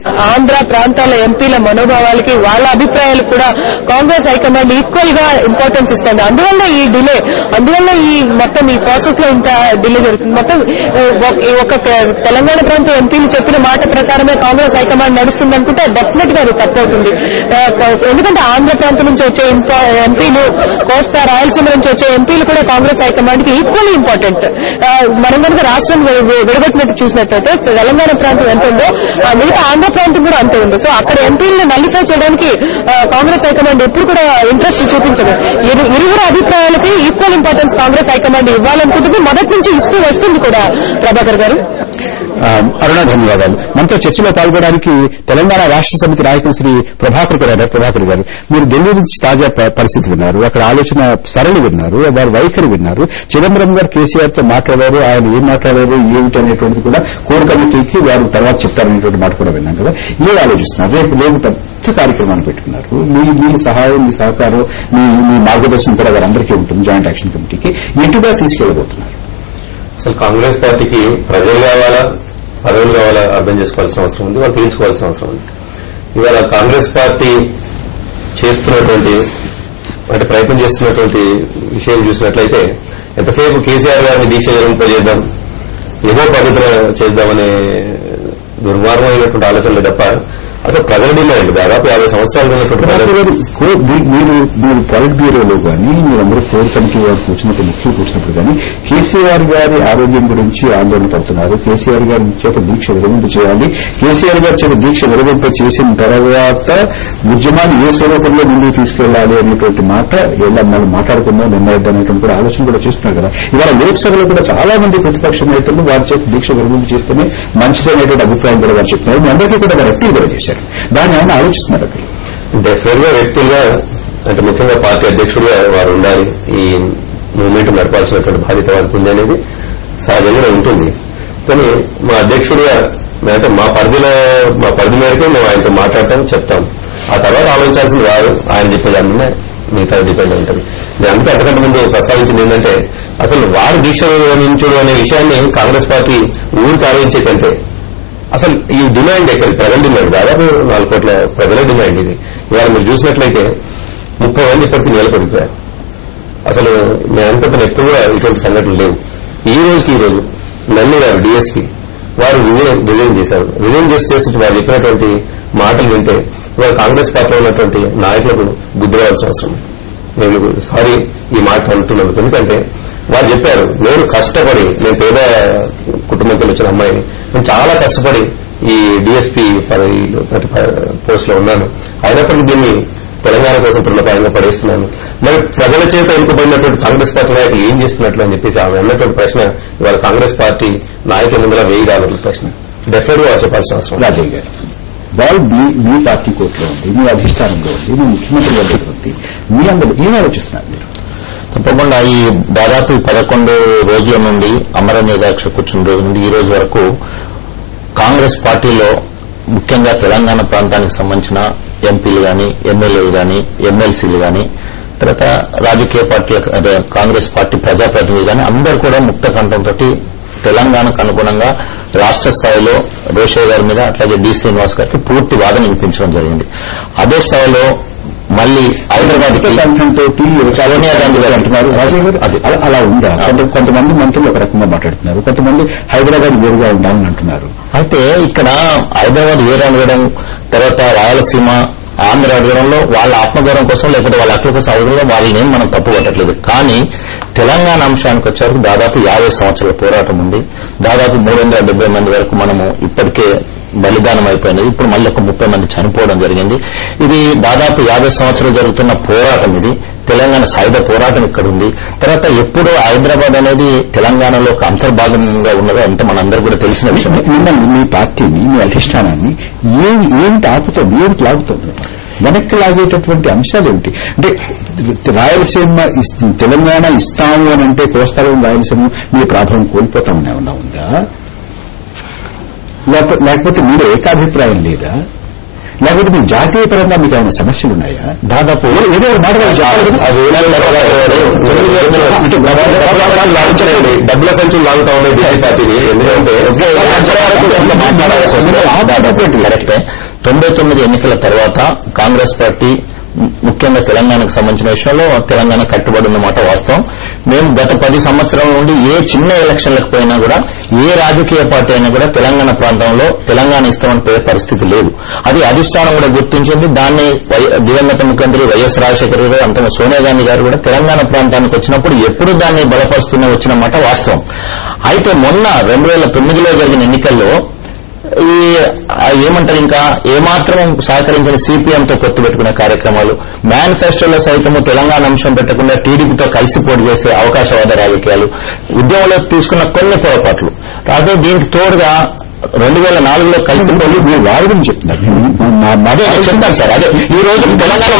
ఆంధ్ర ప్రాంతాల ఎంపీల మనోభావాలకి వాళ్ళ అభిప్రాయాలు కూడా కాంగ్రెస్ హైకమాండ్ ఈక్వల్ గా ఇంపార్టెన్స్ ఇస్తుంది. అందువల్ల ఈ డిలే, అందువల్ల ఈ మొత్తం ఈ ప్రాసెస్ లో ఇంత డిలే జరుగుతుంది. మొత్తం ఒక తెలంగాణ ప్రాంత ఎంపీలు చెప్పిన మాట ప్రకారమే కాంగ్రెస్ హైకమాండ్ నడుస్తుంది అనుకుంటే డెఫినెట్ గా అది తప్పవుతుంది. ఎందుకంటే ఆంధ్ర ప్రాంతం నుంచి వచ్చే ఎంపీలు, కోస్తా రాయలసీమ నుంచి వచ్చే ఎంపీలు కూడా కాంగ్రెస్ హైకమాండ్ కి ఈక్వల్ ఇంపార్టెంట్. మనం కనుక రాష్ట్రం విడగొట్టినట్టు చూసినట్లయితే తెలంగాణ ప్రాంతం ఎంత ఉందో మిగతా ఆంధ్ర ప్రాంతం కూడా అంతే ఉంది. సో అక్కడ ఎంపీలను నల్లిఫై చేయడానికి కాంగ్రెస్ హైకమాండ్ ఎప్పుడు కూడా ఇంట్రెస్ట్ చూపించదు. ఇరువురు అభిప్రాయాలకి ఈక్వల్ ఇంపార్టెన్స్ కాంగ్రెస్ హైకమాండ్ ఇవ్వాలనుకుంటుంది, మొదటి నుంచి ఇస్తూ వస్తుంది కూడా. ప్రభాకర్ గారు. అరుణ, ధన్యవాదాలు. మనతో చర్చలో పాల్గొనడానికి తెలంగాణ రాష్ట్ర సమితి నాయకులు శ్రీ ప్రభాకర్ గారు, మీరు ఢిల్లీ నుంచి తాజా పరిస్థితి విన్నారు, అక్కడ ఆలోచన సరళి విన్నారు, వారి వైఖరి విన్నారు. చిదంబరం గారు కేసీఆర్ తో మాట్లాడారు, ఆయన ఏం మాట్లాడారు ఏమిటి అనేటువంటిది కూడా కోర్ కమిటీకి వారు తర్వాత చెప్తారనేటువంటి మాట కూడా విన్నాం కదా. ఏం ఆలోచిస్తున్నారు? రేపు పెద్ద కార్యక్రమాన్ని పెట్టుకున్నారు. మీ సహాయం, మీ సహకారం, మీ మార్గదర్శనం కూడా వారందరికీ ఉంటుంది. జాయింట్ యాక్షన్ కమిటీకి ఎటుగా తీసుకెళ్లబోతున్నారు? అసలు కాంగ్రెస్ పార్టీకి ప్రజలు కావాలా, పదవులు కావాలా అర్థం చేసుకోవాల్సిన అవసరం ఉంది, వాళ్ళు తీర్చుకోవాల్సిన అవసరం ఉంది. ఇవాళ కాంగ్రెస్ పార్టీ చేస్తున్నటువంటి ప్రయత్నం చేస్తున్నటువంటి విషయం చూసినట్లయితే ఎంతసేపు కేసీఆర్ గారిని దీక్ష చేద్దాం, ఏదో పద్ధతిలో చేద్దామనే దుర్మార్గమైనటువంటి ఆలోచనలు తప్ప అసలు ప్రజల డిమాండ్ దాదాపు 50 సంవత్సరాలు మీరు పాలిట్ బ్యూరోలో కానీ మీరందరూ కోర్ కమిటీ వారు కూర్చున్నప్పుడు కానీ కేసీఆర్ గారి ఆరోగ్యం గురించి ఆందోళన పడుతున్నారు. కేసీఆర్ గారి చేత దీక్ష విరమింప చేయాలి, కేసీఆర్ గారి చేత దీక్ష విరమింప చేసిన తర్వాత ఉద్యమాన్ని ఏ స్వరూపంలో ముందుకు తీసుకెళ్లాలి అనేటువంటి మాట మనం మాట్లాడుకుందాం, నిర్ణయిద్దాం అనేటువంటి కూడా ఆలోచన కూడా చేస్తున్నారు కదా. ఇవాళ లోక్సభలో కూడా చాలా మంది ప్రతిపక్ష నేతలు వారి చేత దీక్ష విరమింప చేస్తేనే మంచిదనేటువంటి అభిప్రాయం కూడా వారు చెప్తున్నారు. మీ అందరికీ కూడా వారు అప్పీల్ కూడా చేశారు. దాన్ని ఏమైనా ఆలోచిస్తున్నారు? డెఫినెట్ గా వ్యక్తులుగా ముఖ్యంగా పార్టీ అధ్యక్షుడిగా వారు ఉండాలి, ఈ మూవ్మెంట్ నడపాల్సినటువంటి బాధ్యత వారికి ఉంది అనేది సహజంగా ఉంటుంది. కానీ మా అధ్యక్షుడిగా మా పరిధి మేరకే మేము ఆయనతో మాట్లాడతాం, చెప్తాం. ఆ తర్వాత ఆలోచించాల్సింది వారు, ఆయన చెప్పేదాని మీద మిగతా డిపెండ్ ఉంటుంది. నేను అందుకే అంతకంటే ముందు ప్రస్తావించింది ఏంటంటే అసలు వారు దీక్ష విరమించుడు అనే విషయాన్ని కాంగ్రెస్ పార్టీ ఊరికి ఆలోచించే కంటే అసలు ఈ డిమాండ్ ఎక్కడ ప్రజల డిమాండ్, దాదాపు 4 కోట్ల ప్రజల డిమాండ్ ఇది. ఇవాళ మీరు చూసినట్లయితే 30 మంది ఇప్పటికీ నిలబడిపోయారు. అసలు నేను అనుకుంటున్న ఎప్పుడు కూడా ఇటువంటి సంఘటనలు లేవు. ఈ రోజు నల్లి గారు డీఎస్పీ వారు రిజైన్ చేశారు. రిజైన్ చేసి వారు చెప్పినటువంటి మాటలు వింటే ఇవాళ కాంగ్రెస్ పార్టీలో ఉన్నటువంటి నాయకులకు బుద్ధి రావాల్సిన అవసరం. నేను సారీ ఈ మాట అంటున్నందుకు. ఎందుకంటే వారు చెప్పారు, నేను పేద కుటుంబంతో వచ్చిన అమ్మాయిని, నేను చాలా కష్టపడి ఈ డీఎస్పీ పోస్ట్ లో ఉన్నాను, అయినప్పటికీ దీన్ని తెలంగాణ కోసం తృణపాయంగా పడేస్తున్నాను. మరి ప్రజల చేత ఎన్నుకోబడినటువంటి కాంగ్రెస్ పార్టీ నాయకులు ఏం చేస్తున్నట్లు అని చెప్పేసి ఆమె అన్నటువంటి ప్రశ్న ఇవాళ కాంగ్రెస్ పార్టీ నాయకుల ముందర $1000 ప్రశ్న. డెఫినెట్ గా చెప్పాల్సిన అవసరం. రాజయ్య గారు, బాల్ మీ పార్టీ కోర్టులో ఉంది, మీ అధిష్టానంలో ఉంది, మీ ముఖ్యమంత్రి గారి దగ్గర ఉంది, మీ అందరూ ఏం ఆలోచిస్తున్నారు మీరు? తప్పకుండా ఈ దాదాపు 11 రోజుల నుండి అమరన్య దీక్ష కూర్చున్న రోజు నుండి ఈ రోజు వరకు కాంగ్రెస్ పార్టీలో ముఖ్యంగా తెలంగాణ ప్రాంతానికి సంబంధించిన ఎంపీలు గాని, ఎమ్మెల్యేలు గాని, ఎమ్మెల్సీలు గాని, తర్వాత రాజకీయ పార్టీలకు అదే కాంగ్రెస్ పార్టీ ప్రజాప్రతినిధులు గాని అందరూ కూడా ముక్త కంఠంతో తెలంగాణకు అనుగుణంగా రాష్ట్ర స్థాయిలో రోషయ్య గారి మీద అట్లాగే డి శ్రీనివాస్ గారికి పూర్తి వాదన వినిపించడం జరిగింది. అదే స్థాయిలో మళ్లీ హైదరాబాద్ సోనియా గాంధీ గారు అంటున్నారు. అలా ఉందా? కొంతమంది మంత్రులు ఒక రకంగా మాట్లాడుతున్నారు, కొంతమంది హైదరాబాద్ వేరుగా ఉండాలని అంటున్నారు. అయితే ఇక్కడ హైదరాబాద్ వేరు అనడం, తర్వాత రాయలసీమ, ఆంధ్ర అడగడంలో వాళ్ళ ఆత్మగౌరవం కోసం లేకపోతే వాళ్ళ హక్కుల కోసం అడగడంలో వాళ్ళనేం మనం తప్పు పట్టట్లేదు. కానీ తెలంగాణ అంశానికి వచ్చేవరకు దాదాపు 50 సంవత్సరాల పోరాటం ఉంది. దాదాపు 370 మంది వరకు మనము ఇప్పటికే బలిదానం అయిపోయినది. ఇప్పుడు మళ్ళీ ఒక 30 మంది చనిపోవడం జరిగింది. ఇది దాదాపు 50 సంవత్సరాలు జరుగుతున్న పోరాటం. ఇది తెలంగాణ సాయుధ పోరాటం ఇక్కడ ఉంది. తర్వాత ఎప్పుడు హైదరాబాద్ అనేది తెలంగాణలో ఒక అంతర్భాగంగా ఉన్నదో అంత మనందరూ కూడా తెలిసిన విషయం. మిమ్మల్ని, మీ పార్టీని, మీ అధిష్టానాన్ని ఏమిటి ఆపుతుంది, ఏమిటి లాగుతుంది, వెనక్కి లాగేటటువంటి అంశాలు ఏమిటి? అంటే రాయలసీమ తెలంగాణ ఇస్తాము అని అంటే కోస్తాలో రాయలసీమ మీ ప్రాభవం కోల్పోతామని ఏమన్నా ఉందా? లేకపోతే మీరు ఏకాభిప్రాయం లేదా? లేకపోతే మీ జాతీయ పరంగా మీకు ఏమైనా సమస్యలు ఉన్నాయా? దాదాపు ఏదో ఒక మాట డబ్బుల సంచులు లాగుతా ఉన్నాయి బీజేపీ పార్టీని. ఎందుకంటే కరెక్టే. 99 ఎన్నికల తర్వాత కాంగ్రెస్ పార్టీ ముఖ్యంగా తెలంగాణకు సంబంధించిన విషయంలో తెలంగాణ కట్టుబడి ఉన్నమాట వాస్తవం. మేము గత 10 సంవత్సరాల నుండి ఏ చిన్న ఎలక్షన్లకు పోయినా కూడా ఏ రాజకీయ పార్టీ అయినా కూడా తెలంగాణ ప్రాంతంలో తెలంగాణ ఇస్తామని పోయే పరిస్థితి లేదు. అది అధిష్టానం కూడా గుర్తించింది. దాన్ని దివంగత ముఖ్యమంత్రి వైఎస్ రాజశేఖర గారు, అంత సోనియా గాంధీ గారు కూడా తెలంగాణ ప్రాంతానికి వచ్చినప్పుడు ఎప్పుడు దాన్ని బలపరుస్తూనే వచ్చినమాట వాస్తవం. అయితే మొన్న 2009లో జరిగిన ఎన్నికల్లో ఏమంటారు, ఇంకా ఏమాత్రం సహకరించిన సిపిఎంతో పొత్తు పెట్టుకునే కార్యక్రమాలు, మేనిఫెస్టోలో సైతము తెలంగాణ అంశం పెట్టకుండా టీడీపీతో కలిసి పోటీ చేసే అవకాశవాద రాజకీయాలు, ఉద్యమంలో తీసుకున్న కొన్ని పొరపాట్లు, అదే దీనికి తోడుగా 2004లో కలిసిపోయి మీరు వారి గురించి చెప్తున్నారు. అదే చెప్తాను సార్. అదే ఈ రోజు తెలంగాణ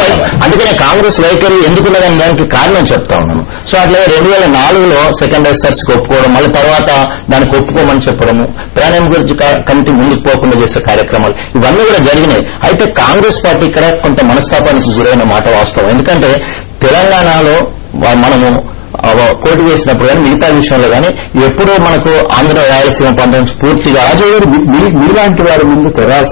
అందుకనే కాంగ్రెస్ వైఖరి ఎందుకున్నదని దానికి కారణం చెప్తా ఉన్నాను. సో అట్లా 2004లో సెకండ్ ఎస్ఆర్సీకి ఒప్పుకోవడం, మళ్ళీ తర్వాత దానికి ఒప్పుకోమని చెప్పడము, ప్రాణాయం గురించి కమిటీ ముందుకు పోకుండా చేసే కార్యక్రమాలు ఇవన్నీ కూడా జరిగినాయి. అయితే కాంగ్రెస్ పార్టీ ఇక్కడ కొంత మనస్తాపానికి గురైన మాట వాస్తవం. ఎందుకంటే తెలంగాణలో మనము పోటీ చేసినప్పుడు కానీ మిగతా విషయంలో కానీ ఎప్పుడూ మనకు ఆంధ్ర రాయలసీమ ప్రాంతం పూర్తిగా మీలాంటి వారి ముందు తెరాస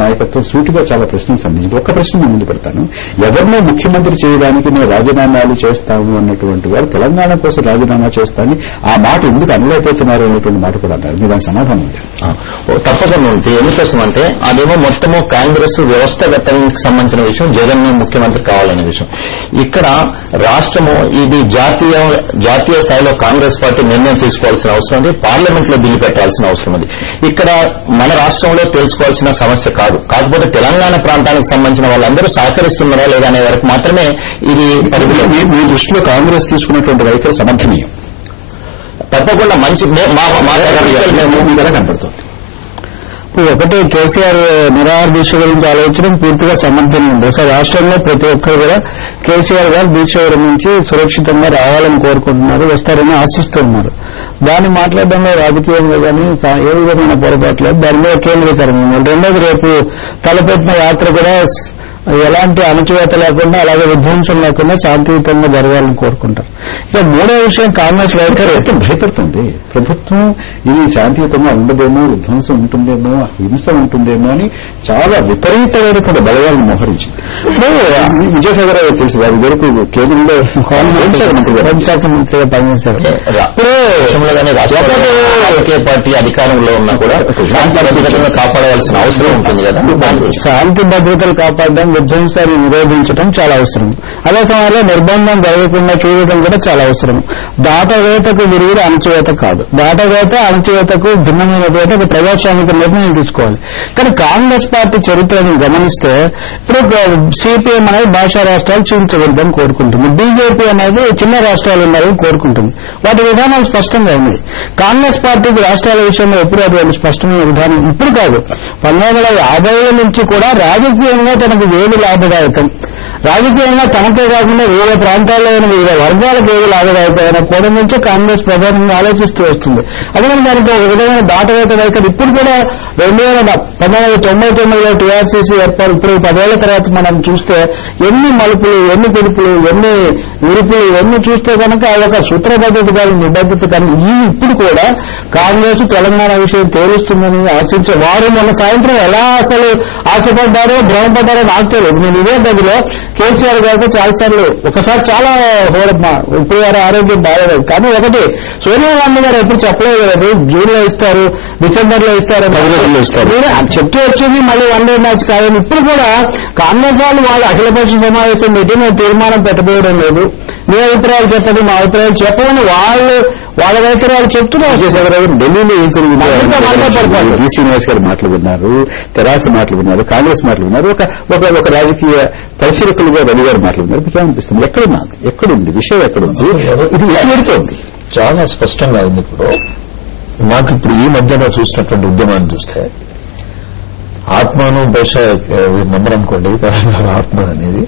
నాయకత్వం సూటిగా చాలా ప్రశ్నలు సంధించింది. ఒక్క ప్రశ్న నేను ముందు పెడతాను. ఎవరినో ముఖ్యమంత్రి చేయడానికి మేము రాజీనామాలు చేస్తాము అన్నటువంటి వారు తెలంగాణ కోసం రాజీనామా చేస్తామని ఆ మాట ఎందుకు అనలేకపోతున్నారు అనేటువంటి మాట కూడా అన్నారు. మీరు దానికి సమాధానం ఉంది? తప్పకుండా ఉంది. ఎందుకోసం అంటే అదేమో మొత్తము కాంగ్రెస్ వ్యవస్థాగతానికి సంబంధించిన విషయం, జగన్ ముఖ్యమంత్రి కావాలనే విషయం. ఇక్కడ రాష్ట్రము ఇది జాతీయ స్థాయిలో కాంగ్రెస్ పార్టీ నిర్ణయం తీసుకోవాల్సిన అవసరం ఉంది. పార్లమెంట్ లో బిల్లు పెట్టాల్సిన అవసరం ఉంది. ఇక్కడ మన రాష్ట్రంలో తెలుసుకోవాల్సిన సమస్య కాదు. కాకపోతే తెలంగాణ ప్రాంతానికి సంబంధించిన వాళ్ళందరూ సహకరిస్తున్నారా లేదా అనే వరకు మాత్రమే ఇది పరిధిలో. మీ దృష్టిలో కాంగ్రెస్ తీసుకున్నటువంటి వైఖరి సమర్థనీయం, తప్పకుండా మంచి ఎలా కనపడుతుంది? ఒకటి, కేసీఆర్ నిరాహార దీక్ష గురించి ఆలోచించడం పూర్తిగా సమర్థనీయం. బహుశా రాష్ట్రంలో ప్రతి ఒక్కరు కూడా కేసీఆర్ గారు దీక్ష నుంచి సురక్షితంగా రావాలని కోరుకుంటున్నారు, వస్తారని ఆశిస్తున్నారు. దాన్ని మాట్లాడడంలో రాజకీయంగా కానీ ఏ విధమైన పొరపాటు లేదు. దాని మీద కేంద్రీకరణ. రెండోది, రేపు తలపెట్టిన యాత్ర కూడా ఎలాంటి అణచివేత లేకుండా, అలాగే విధ్వంసం లేకుండా శాంతియుతంగా జరగాలని కోరుకుంటారు. ఇక మూడో విషయం, కాంగ్రెస్ వైఖరి భయపడుతుంది. ప్రభుత్వం ఇది శాంతియుతంగా ఉండదేమో, విధ్వంసం ఉంటుందేమో, హింస ఉంటుందేమో అని చాలా విపరీతమైనటువంటి బలగాలను మోహరించింది. విజయసాగర్ రావు తెలుసు, వారి వరకు కేంద్రంలో హోంశాఖ మంత్రిగా పనిచేశారు. రాజకీయ పార్టీ అధికారంలో ఉన్నా కూడా శాంతి భద్రతలను కాపాడవలసిన అవసరం ఉంటుంది కదా. శాంతి భద్రతలు కాపాడడం, విధ్వంసాన్ని నిరోధించడం చాలా అవసరం. అదే సమయంలో నిర్బంధం జరగకుండా చూడటం కూడా చాలా అవసరం. దాటవేతకు విరుగుడు అణచివేత కాదు. దాటవేత అణచివేతకు భిన్నమైనటువంటి ఒక ప్రజాస్వామిక నిర్ణయం తీసుకోవాలి. కానీ కాంగ్రెస్ పార్టీ చరిత్రను గమనిస్తే ఇప్పుడు సిపిఎం అనేది భాషా రాష్ట్రాలు చూపించకూడదని కోరుకుంటుంది, బీజేపీ అనేది చిన్న రాష్ట్రాలు ఉండాలని కోరుకుంటుంది. వాటి విధానాలు స్పష్టంగా ఉన్నాయి. కాంగ్రెస్ పార్టీకి రాష్ట్రాల విషయంలో ఎప్పుడు అటువంటి స్పష్టమైన విధానం ఇప్పుడు కాదు, 1950 నుంచి కూడా రాజకీయంగా తనకు ఏది లాభదాయకం, రాజకీయంగా తనకే కాకుండా వివిధ ప్రాంతాల్లో ఉన్న వివిధ వర్గాలకు ఏది లాభదాయకమైన కోణం నుంచి కాంగ్రెస్ ప్రధానంగా ఆలోచిస్తూ వస్తుంది. అందుకని దానికి ఒక విధమైన దాటవేత వైఖరి ఇప్పుడు కూడా 1999లో టీఆర్సీసీ ఏర్పాటు, ఇప్పుడు 10 ఏళ్ల తర్వాత మనం చూస్తే ఎన్ని మలుపులు, ఎన్ని పిలుపులు, ఎన్ని విరుపులు, ఇవన్నీ చూస్తే కనుక ఒక సూత్రబద్ధత కానీ నిబద్ధత కానీ ఇప్పుడు కూడా కాంగ్రెస్ తెలంగాణ విషయం తేలుస్తుందని ఆశించే వారు మొన్న సాయంత్రం ఎలా అసలు ఆశపడ్డారో భ్రమపడ్డారో నాకు తెలియదు. నేను ఇదే గదిలో కేసీఆర్ గారితో చాలాసార్లు, ఒకసారి చాలా ఇప్పుడు వారి ఆరోగ్యం బాగలేదు, కానీ ఒకటి సోనియా గాంధీ గారు ఎప్పుడు చెప్పలేదు కదండి, జూన్లో ఇస్తారు, డిసెంబర్లో ఇస్తారు, చెప్తూ వచ్చింది. మళ్ళీ వన్డే మ్యాచ్ కాదని ఇప్పుడు కూడా కాంగ్రెస్ వాళ్ళు అఖిలపక్ష సమావేశం పెట్టి మేము తీర్మానం పెట్టబోయడం లేదు, మీ అభిప్రాయాలు చెప్పండి, మా అభిప్రాయాలు చెప్పమని వాళ్ళ వైఖరి వాళ్ళు చెప్తున్నారు. ఢిల్లీలో ఏం జరిగింది? శ్రీనివాస్ గారు మాటలు విన్నారు, తెరాస మాటలు విన్నారు, కాంగ్రెస్ మాటలు విన్నారు, ఒక రాజకీయ పరిశీలకులుగా రవి గారు మాటలు విన్నారు. మీకు ఏమనిపిస్తుంది? ఎక్కడుంది విషయం? ఎక్కడుంది? ఇది ఎక్కడుంది? చాలా స్పష్టంగా ఉంది. మాకు ఇప్పుడు ఈ మధ్యలో చూసినటువంటి ఉద్యమాన్ని చూస్తే ఆత్మను బహుశా నమ్మరనుకోండి, తెలంగాణ ఆత్మ అనేది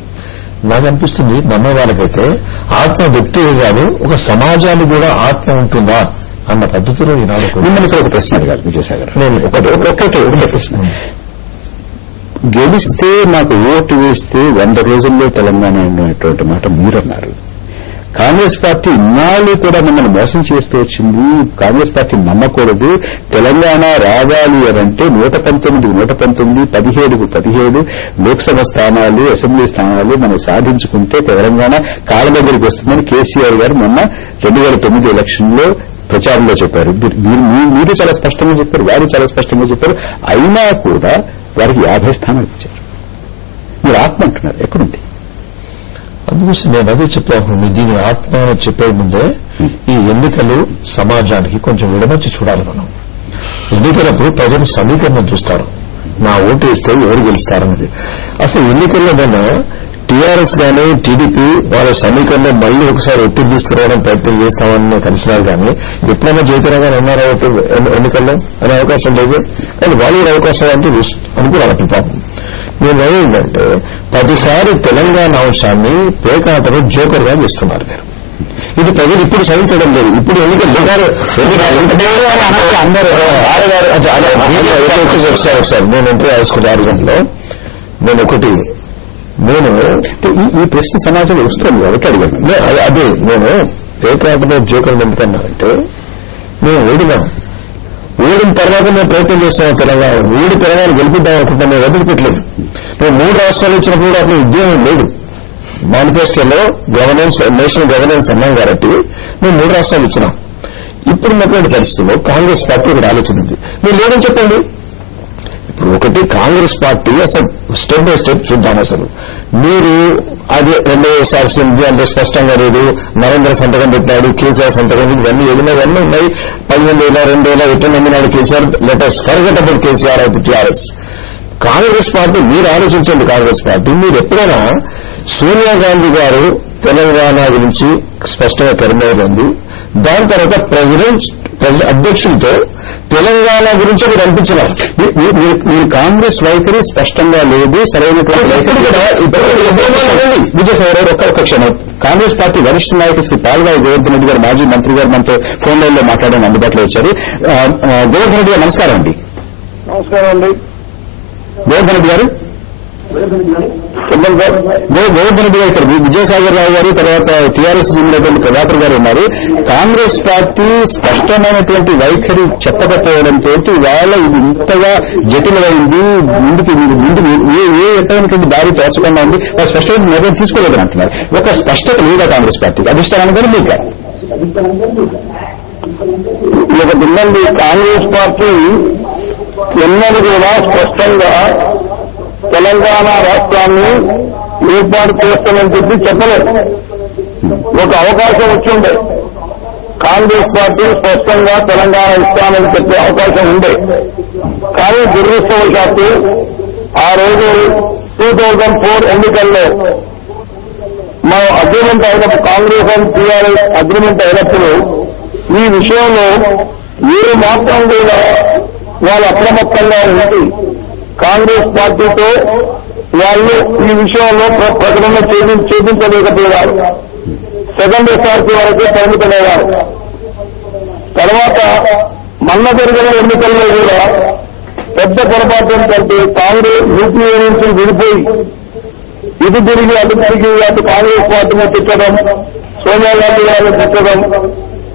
నాకు అనిపిస్తుంది. నమ్మే వాళ్ళకైతే ఆత్మ వ్యక్తులు కాదు, ఒక సమాజాలు కూడా ఆత్మ ఉంటుందా అన్న పద్ధతిలో ఈనాడు మిమ్మల్ని ఒక ప్రశ్న అడిగారు విజయసాగర్. నేను ఒకటే ప్రశ్న. గెలిస్తే నాకు ఓటు వేస్తే 100 రోజుల్లో తెలంగాణ అనేటువంటి మాట మీరన్నారు. కాంగ్రెస్ పార్టీ ఇన్నాళ్ళు కూడా మిమ్మల్ని మోసం చేస్తూ వచ్చింది. కాంగ్రెస్ పార్టీ నమ్మకూడదు. తెలంగాణ రావాలి అనంటే 119 17 లోక్సభ స్థానాలు, అసెంబ్లీ స్థానాలు మనం సాధించుకుంటే తెలంగాణ కాళ్ళ దగ్గరికి వస్తుందని కేసీఆర్ గారు మొన్న 2009 ఎలక్షన్లో ప్రచారంలో చెప్పారు. మీరు చాలా స్పష్టంగా చెప్పారు, వారు చాలా స్పష్టంగా చెప్పారు. అయినా కూడా వారికి 50 స్థానాలు ఇచ్చారు. మీరు ఆత్మ అంటున్నారు, ఎక్కడుంది? అందుకోసం నేను అదే చెప్తాను. దీని ఆత్మ అని చెప్పే ముందే ఈ ఎన్నికలు సమాజానికి కొంచెం విడమర్చి చూడాలి. మనం ఎన్నికలప్పుడు ప్రజలు సమీకరణం చూస్తారు, నా ఓటు వేస్తే ఎవరు గెలుస్తారన్నది. అసలు ఎన్నికల్లో మనం టీఆర్ఎస్ గానీ టీడీపీ వాళ్ళ సమీకరణం మళ్లీ ఒకసారి ఒత్తిడి తీసుకురావడం ప్రయత్నం చేస్తామని కలిసినారు. కానీ ఎప్పుడైనా జయతిరాగానే ఉన్నారా ఓటు ఎన్నికల్లో అనే అవకాశం లేదు. కానీ వాళ్ళు అవకాశం అంటే అనుకున్నారు పాపం. నేను ఏంటంటే ప్రతిసారి తెలంగాణ అంశాన్ని పేకాటలో జోకర్ గా చేస్తున్నారు మీరు. ఇది ప్రజలు ఇప్పుడు సహించడం లేదు. ఇప్పుడు ఎన్నికలు ఒకసారి నేను ఎంట్రీ వేసుకున్న 6 గంటలో నేను ఈ ప్రశ్న సమాజంలో వస్తుంది కాబట్టి అడిగాను. అదే నేను పేకాటలో జోకర్ ఎందుకన్నానంటే మేము ఓడిన తర్వాత మేము ప్రయత్నం చేస్తున్నాం. తెలంగాణ గెలిపిద్దాం అనుకుంటాం. మేము వదిలిపెట్టలేదు. మేము 3 రాష్ట్రాలు ఇచ్చినప్పుడు అట్లా ఉద్యోగం లేదు. మేనిఫెస్టోలో నేషనల్ గవర్నెన్స్ అన్నాం కాబట్టి మేము 3 రాష్ట్రాలు ఇచ్చినాం. ఇప్పుడు ఉన్నటువంటి పరిస్థితుల్లో కాంగ్రెస్ పార్టీ ఒకటి ఆలోచన ఉంది. మీరు లేదని చెప్పండి. ఇప్పుడు ఒకటి కాంగ్రెస్ పార్టీ అసలు స్టెప్ బై స్టెప్ చూద్దాం. అసలు మీరు అదే 2వ సింధు అంటే స్పష్టంగా లేదు. నరేంద్ర సంతకం పెట్టినాడు, కేసీఆర్ సంతకం, ఇవన్నీ ఏమైనా ఉన్నాయి. 15,000 2,000 ఎట్లా నమ్మినాడు KCR. Letters forget about KCR అయితే టీఆర్ఎస్. కాంగ్రెస్ పార్టీ మీరు ఆలోచించండి. కాంగ్రెస్ పార్టీ మీరు ఎప్పుడైనా సోనియా గాంధీ గారు తెలంగాణ గురించి స్పష్టంగా కరిమేరు ఉంది. దాని తర్వాత ప్రెసిడెంట్ అధ్యక్షులతో తెలంగాణ గురించి మీరు అనిపించినారు. మీరు కాంగ్రెస్ వైఖరి స్పష్టంగా లేదు, సరైనటువంటి వైఖరి కూడా విజయసాయి గారు ఒక్క క్షణం. కాంగ్రెస్ పార్టీ వరిష్ఠ నాయకులు శ్రీ పాల్వాయి గోవర్ధన్ రెడ్డి గారు, మాజీ మంత్రి గారు మనతో ఫోన్ లైన్ లో మాట్లాడడానికి అందుబాటులో వచ్చారు. గోవర్ధన్ రెడ్డి గారు నమస్కారం అండి. నమస్కారం అండి. గోవర్ధన్ రెడ్డి గారు గోవర్ధన్ రెడ్డి గారు ఇక్కడ విజయసాగర్ రావు గారు, తర్వాత టీఆర్ఎస్ చెందినటువంటి ప్రభాకర్ గారు ఉన్నారు. కాంగ్రెస్ పార్టీ స్పష్టమైనటువంటి వైఖరి చెప్పకపోవడంతో వాళ్ళ ఇది ఇంతగా జటిలమైంది, ముందుకు ఏ రకమైనటువంటి దారి తోచకుండా ఉంది, స్పష్టమైన నిర్ణయం తీసుకోలేదని అంటున్నారు. ఒక స్పష్టత లేదా కాంగ్రెస్ పార్టీకి? అధిష్టానం గారు మీకు ఒక భిన్నండి. కాంగ్రెస్ పార్టీ ఎన్నడూ కూడా స్పష్టంగా తెలంగాణ రాష్ట్రాన్ని ఏర్పాటు చేస్తామని చెప్పలేదు. ఒక అవకాశం వచ్చిండే. కాంగ్రెస్ పార్టీ స్పష్టంగా తెలంగాణ ఇస్తామని చెప్పే అవకాశం ఉండే. కానీ దురదృష్టవశాత్తు ఆ రోజు 2004 ఎన్నికల్లో మనం అగ్రిమెంట్ అయినప్పుడు, కాంగ్రెస్ అండ్ టీఆర్ఎస్ అగ్రిమెంట్ అయినప్పుడు ఈ విషయంలో ఏ మాత్రం కూడా వాళ్ళు అప్రమత్తంగా ఉండి కాంగ్రెస్ పార్టీతో వాళ్ళు ఈ విషయంలో ప్రకటన చేపించలేకపోయారు. సెకండ్ ఎస్ఆర్సీ వరకు పరిమితమయ్యారు. తర్వాత మొన్న జరిగిన ఎన్నికల్లో కూడా పెద్ద పొరపాటు ఏంటంటే కాంగ్రెస్ యూపీఏ నుంచి విడిపోయి ఇటు తిరిగి అటు కాంగ్రెస్ పార్టీని తిట్టడం, సోనియా గాంధీ గారిని తిట్టడం.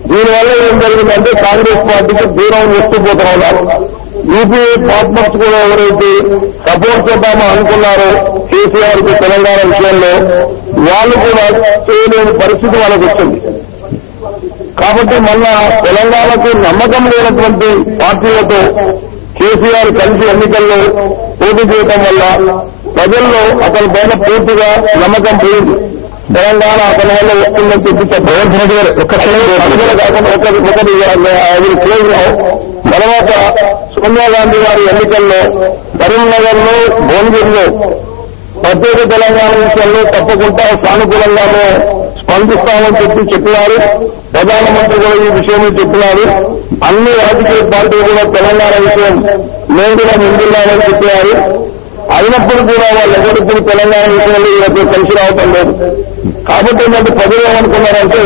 దీనివల్ల ఏం జరిగిందంటే కాంగ్రెస్ పార్టీకి దూరం వస్తూ పోతా ఉన్నారు. యూపీఏ పార్ట్నర్స్ కూడా ఎవరైతే సపోర్ట్ చేద్దామో అనుకున్నారో కేసీఆర్ కి తెలంగాణ విషయంలో, వాళ్ళు కూడా చేయలేని పరిస్థితి వాళ్ళకు వచ్చింది. కాబట్టి మొన్న తెలంగాణకు నమ్మకం లేనటువంటి పార్టీలతో కేసీఆర్ కలిసి ఎన్నికల్లో పోటీ చేయడం వల్ల ప్రజల్లో అతని పైన పూర్తిగా నమ్మకం పోయింది. తెలంగాణ అతని వల్ల వస్తుందని చెప్పి తర్వాత సోనియా గాంధీ గారి ఎన్నికల్లో కరీంనగర్ లో, భువనగిరిలో ప్రత్యేక తెలంగాణ విషయంలో తప్పకుండా సానుకూలంగానే స్పందిస్తామని చెప్పినారు. ప్రధానమంత్రి కూడా ఈ విషయం చెప్పినారు. అన్ని రాజకీయ పార్టీలు కూడా తెలంగాణ విషయం మేము కూడా ముందున్నామని చెప్పినారు. అయినప్పుడు కూడా వాళ్ళు ఎవరిప్పుడు తెలంగాణ విషయంలో కలిసి రావటం లేదు. కాబట్టి ప్రజలు ఏమనుకున్నారంటే